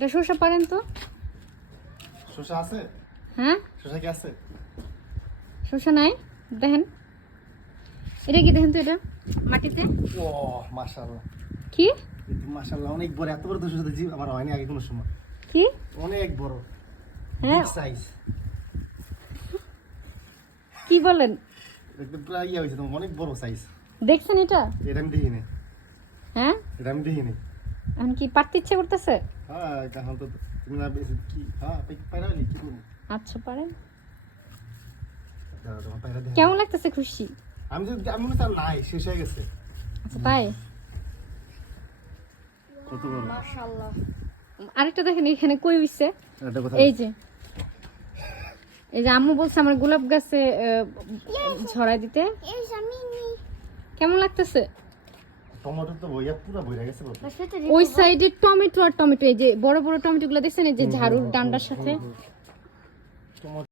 এটা শসা পারেন তো? শসা আছে? হ্যাঁ, শসা কি আছে? শসা নাই? দেখেন, এটা কি দেখেন তো, এটা মাটিতে। ও মাশাআল্লাহ, কি মাশাআল্লাহ, অনেক বড়। এত বড় তো শসা দেখছি আমার হয়নি আগে কোনো সময়। কি? অনেক বড়, হ্যাঁ, বিগ সাইজ। কি বলেন? একদম প্রায় ইয়ে হয়েছে, তোমার অনেক বড় সাইজ। দেখছেন এটা? এটা আমি দেখিনি, হ্যাঁ, এটা আমি দেখিনি। এখন কি পারতে ইচ্ছে করতেছে? হ্যাঁ, এখন তো তুমি না বেশি কি, হ্যাঁ পায়রা হলি কি করবো? আচ্ছা, পারেন। দাঁড়াও, তোমার পায়রা দেখে। কেমন লাগতেছে? খুশি? আমি মনে তার নাই, শেষ হয়ে গেছে। আচ্ছা, তাই? কত বড় মাশাআল্লাহ। আরেকটা দেখেন, এখানে কই হইছে। এটা কোথায়? এই যে, এই যে আম্মু বলছে আমার গোলাপ গাছে ছড়াই দিতে। কেমন লাগতেছে? টমেটো তো বইয়া পুরো বইরা গেছে বাবা। ওই সাইডে টমেটো আর টমেটো, এই যে বড় বড় টমেটো গুলো দেখছেন, এই যে ঝাড়ুর ডান্ডার সাথে। টমেটো